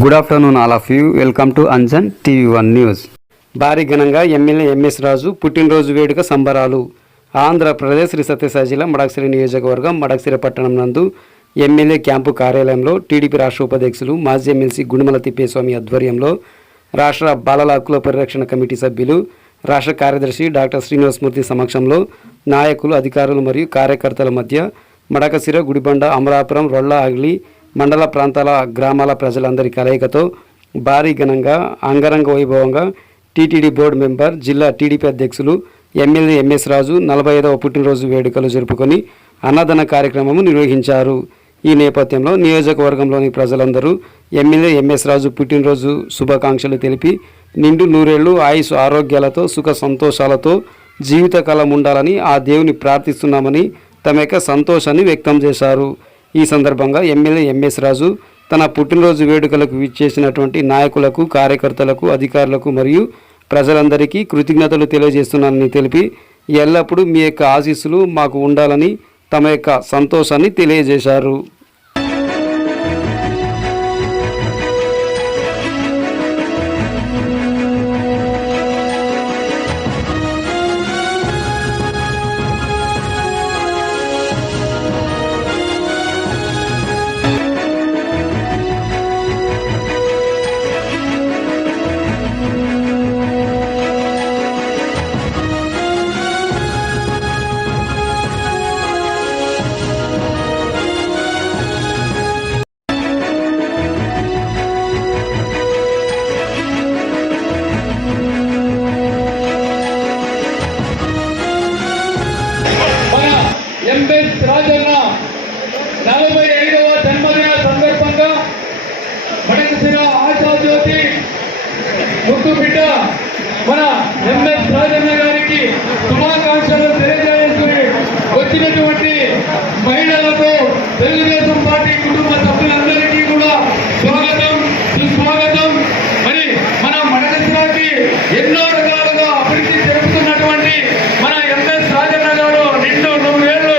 Good afternoon all of you. Welcome to Anjan TV one news. భారీ ఘనంగా MLA MS రాజు పుట్టినరోజు వేడుక సంబరాలు. ఆంధ్రప్రదేశ్ శ్రీ సత్యసాయి జిల్లా మడకశిర నియోజకవర్గం మడకశిర పట్టణం నందు ఎమ్మెల్యే క్యాంపు కార్యాలయంలో టీడీపీ రాష్ట్ర ఉపాధ్యక్షులు మాజీ ఎమ్మెల్సీ గుండుమల తిప్పేస్వామి ఆధ్వర్యంలో రాష్ట్ర బాలల హక్కుల పరిరక్షణ కమిటీ సభ్యులు, రాష్ట్ర కార్యదర్శి డాక్టర్ శ్రీనివాసమూర్తి సమక్షంలో నాయకులు, అధికారులు మరియు కార్యకర్తల మధ్య మడకశిర, గుడిబండ, అమలాపురం, రొళ్ళ, అగిలి మండల ప్రాంతాల గ్రామాల ప్రజలందరి కలయికతో భారీ ఘనంగా అంగరంగ వైభవంగా టీటీడీ బోర్డు మెంబర్, జిల్లా టీడీపీ అధ్యక్షులు ఎమ్మెల్యే ఎంఎస్ రాజు 45వ పుట్టినరోజు వేడుకలు జరుపుకొని అన్నదాన కార్యక్రమం నిర్వహించారు. ఈ నేపథ్యంలో నియోజకవర్గంలోని ప్రజలందరూ ఎమ్మెల్యే ఎంఎస్ రాజు పుట్టినరోజు శుభాకాంక్షలు తెలిపి నిండు నూరేళ్లు ఆయుష్ ఆరోగ్యాలతో సుఖ సంతోషాలతో జీవితకాలం ఉండాలని ఆ దేవుని ప్రార్థిస్తున్నామని తమ యొక్క సంతోషాన్ని వ్యక్తం చేశారు. ఈ సందర్భంగా ఎమ్మెల్యే ఎంఎస్ రాజు తన పుట్టినరోజు వేడుకలకు విచ్చేసినటువంటి నాయకులకు, కార్యకర్తలకు, అధికారులకు మరియు ప్రజలందరికీ కృతజ్ఞతలు తెలియజేస్తున్నానని తెలిపి ఎల్లప్పుడూ మీ యొక్క ఆశీస్సులు మాకు ఉండాలని తమ యొక్క సంతోషాన్ని తెలియజేశారు. ఎంఎస్ రాజన్న 45వ జన్మదిన సందర్భంగా మడకశిర ఆశాజ్యోతి ముద్దు బిడ్డ మన ఎంఎస్ రాజన్న గారికి శుభాకాంక్షలు తెలియజేసుకుని వచ్చినటువంటి మహిళలకు, తెలుగుదేశం పార్టీ కుటుంబ సభ్యులందరికీ కూడా స్వాగతం, సుస్వాగతం. మరి మన మడకశిరకి ఎన్నో రకాలుగా అభివృద్ధి జరుపుతున్నటువంటి మన ఎంఎస్ రాజన్న గారు నిండు నూరేళ్లు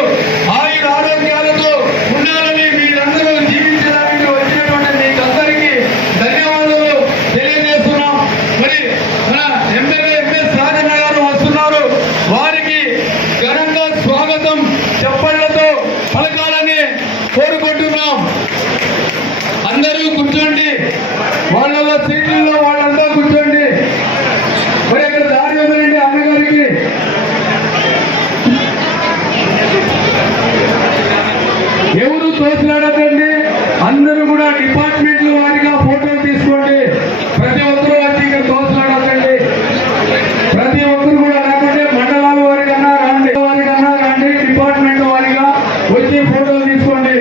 ఆయుర ఆరోగ్యాలతో ఉండాలని, మీరందరూ జీవించడానికి వచ్చినటువంటి మీకందరికీ ధన్యవాదాలు తెలియజేస్తున్నాం. మరి మన ఎమ్మెల్యే ఎంఎస్ రాజన్న గారు వస్తున్నారు. వారికి ఘనంగా స్వాగతం చప్పళ్లతో పలకాలని కోరుకుంటున్నాం. అందరూ కూర్చోండి, వాళ్ళ సీట్లలో వాళ్ళంతా కూర్చోండి. మరి అక్కడ దారి ఇవ్వండి అన్నగారికి. ఎవరు తోసిలాడకండి, అందరూ కూడా డిపార్ట్మెంట్ల వారిగా ఫోటోలు తీసుకోండి. ప్రతి ఒక్కరూ వచ్చి ఇక్కడ తోసిలాడకండి. ప్రతి ఒక్కరు కూడా రాకండి, మండలాల వారికన్నా రండి, డిపార్ట్మెంట్ వారిగా వచ్చి ఫోటోలు తీసుకోండి.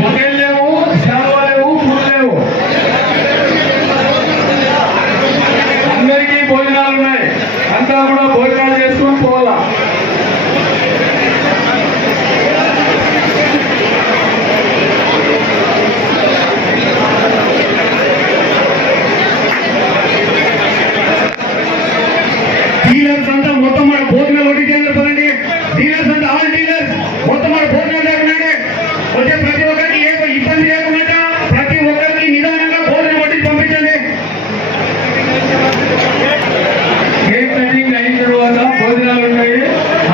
పొగలేవు, శాలువలేవు, పూలేవు. అందరికీ భోజనాలు ఉన్నాయి. అంతా కూడా భోజనాలు చేసుకొని పోవాలా. డీలర్స్ అంతా మొత్తం మన భోజనాలు వడ్డించేందుకు పదండి. డీలర్స్ అంతా, ఆల్ డీలర్స్ మొత్తం మన భోజనాలు లేకుండా వచ్చే ప్రతి ఒక్కరికి ఏ ఇబ్బంది లేకుండా ప్రతి ఒక్కరికి నిదానంగా భోజనం వడ్డించి పంపించండి. కేక్ కటింగ్ అయిన తర్వాత భోజనాలు ఉన్నాయి.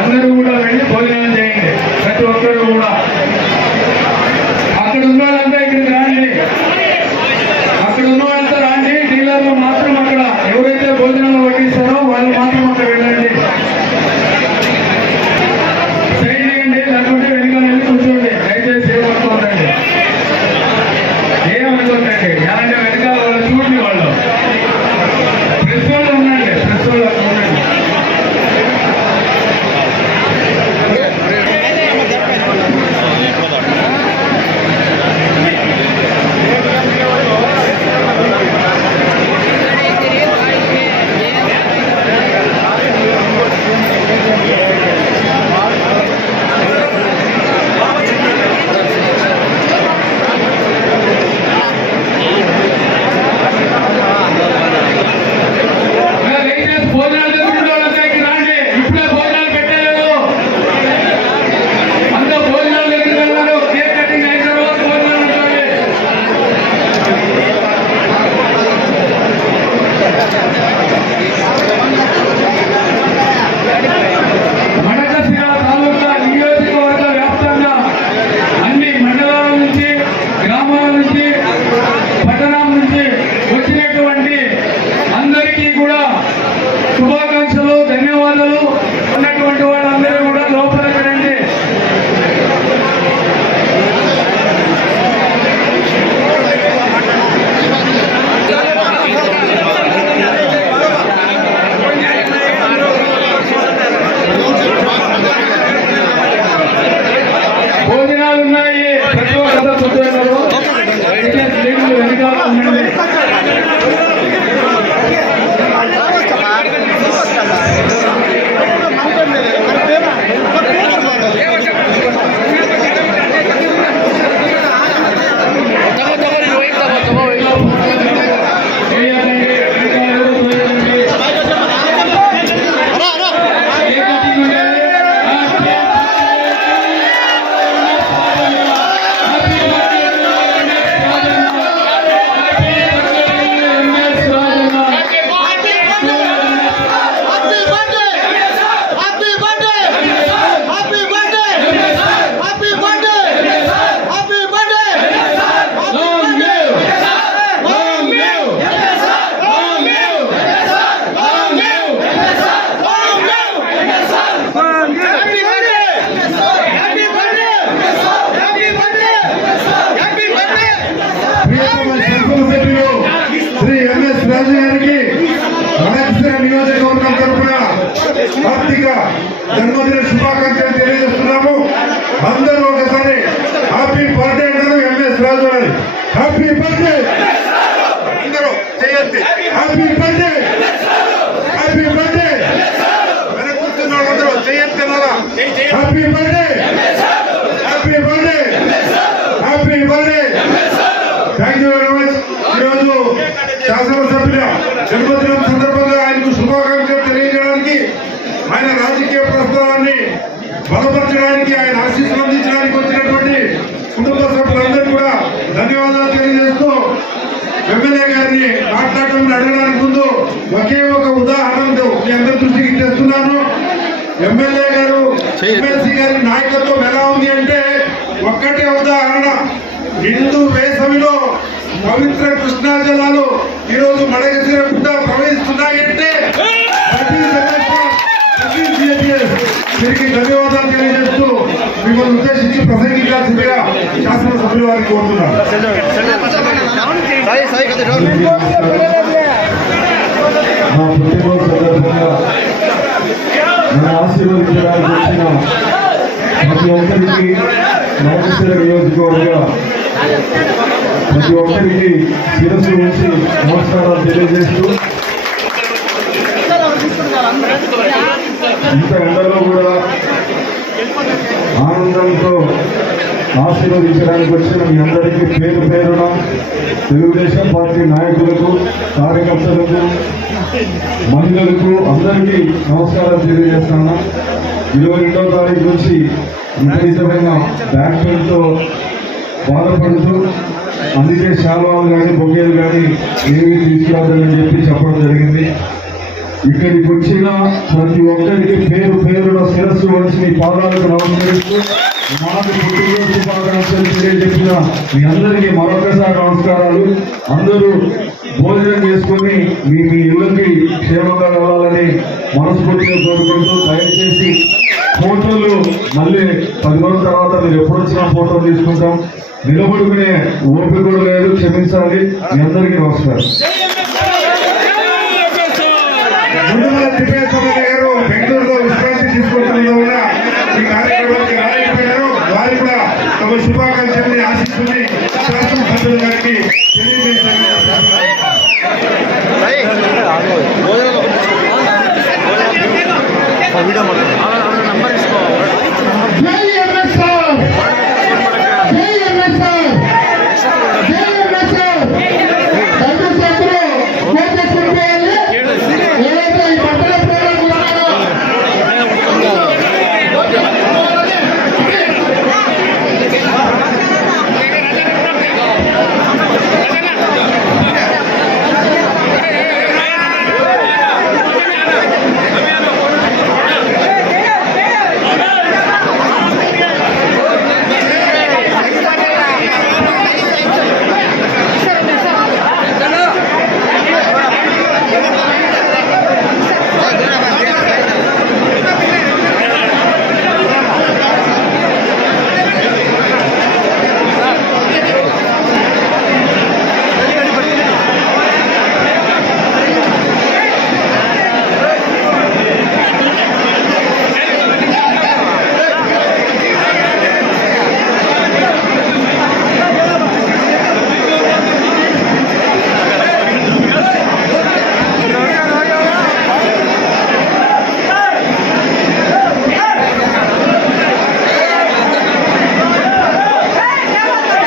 అందరూ కూడా వెళ్ళి భోజనాలు చేయండి. ప్రతి ఒక్కరు కూడా అక్కడ ఉన్న వాళ్ళంతా ఇక్కడికి రాండి. అక్కడ ఉన్న వాళ్ళంతా రాండి. డీలర్లు మాత్రం అక్కడ ఎవరైతే భోజనాలు వడ్డిస్తారో వాళ్ళు మాత్రం అక్కడ వెళ్ళండి. మడకశిర నియోజకవర్గం తరఫున ఆర్థిక జన్మదిన శుభాకాంక్షలు తెలియజేస్తున్నాము. అందరూ ఒకసారి హ్యాపీ బర్త్డే అంటారు ఎంఎస్ రాజు గారు. హ్యాపీ బర్త్డే అందరూ చేయండి. Happy birthday, happy birthday. వెనక కూర్చున్న వాళ్ళందరూ చేయండి. Happy birthday, happy birthday, happy birthday. Thank you very much. ఈరోజు శాసనసభ్యుల జన్మదినం సందర్భంగా ఆయనకు శుభాకాంక్షలు తెలియజేయడానికి, ఆయన రాజకీయ ప్రస్థానాన్ని బలపరచడానికి, ఆయన ఆశీస్సులు అందించడానికి వచ్చినటువంటి కుటుంబ సభ్యులందరూ కూడా ధన్యవాదాలు తెలియజేస్తూ, ఎమ్మెల్యే గారిని మాట్లాడటం అడగడానికి ముందు ఒకే ఒక ఉదాహరణ మీ అందరి దృష్టికి తెస్తున్నాను. ఎమ్మెల్యే గారు ఎమ్మెల్సీ గారి నాయకత్వం ఎలా ఉంది అంటే ఒక్కటే ఉదాహరణ. నిండు వేసవిలో పవిత్ర కృష్ణా జలాలు ఈరోజు మడకశిర గుట్ట ప్రవహిస్తున్నాయంటే తిరిగి ధన్యవాదాలు తెలియజేస్తూ మిమ్మల్ని ఉద్దేశించి ప్రసంగించాల్సిందిగా శాసనసభ్యుల వారిని కోరుతున్నాను. నా పుట్టినరోజు సందర్భంగా నన్ను ఆశీర్వదించడానికి వచ్చిన ప్రతి ఒక్కరికి మడకశిర నియోజకవర్గ ప్రతి ఒక్కరికి శిరస్సు ఉంచి నమస్కారాలు తెలియజేస్తూ, ఇంత ఎండలో కూడా ఆనందంతో ఆశీర్వదించడానికి వచ్చిన మీ అందరికీ పేరు పేరున తెలుగుదేశం పార్టీ నాయకులకు, కార్యకర్తలకు, మహిళలకు అందరికీ నమస్కారాలు తెలియజేస్తాను. 22వ తారీఖు నుంచి విపరీతమైన బ్యాక్ పెయిన్తో బాధపడుతూ, అందుకే శాలువాలు కానీ బొగ్గేలు కానీ ఏమీ తీసుకురాదని చెప్పి చెప్పడం జరిగింది. ఇక్కడికి వచ్చిన ప్రతి ఒక్కరికి పేరు పేరున శిరస్సు వచ్చి మీ పాదాలకు నమస్కరిస్తూ, నాకు పుట్టినరోజు శుభాకాంక్షలు తెలియజెప్పిన మీ అందరికీ మరొకసారి నమస్కారాలు. అందరూ భోజనం చేసుకొని మీ ఇళ్ళకి క్షేమంగా వెళ్ళాలని మనస్ఫూర్తిగా కోరుకుంటూ, దయచేసి ఫోటోలు మళ్ళీ 10 రోజుల తర్వాత మీరు ఎప్పుడు వచ్చినా ఫోటోలు తీసుకుంటాం. నిలబడుకునే ఓపిక కూడా లేదు, క్షమించాలి. మీ అందరికీ నమస్కారం. ముందుగా తిప్పేశ్వర గారు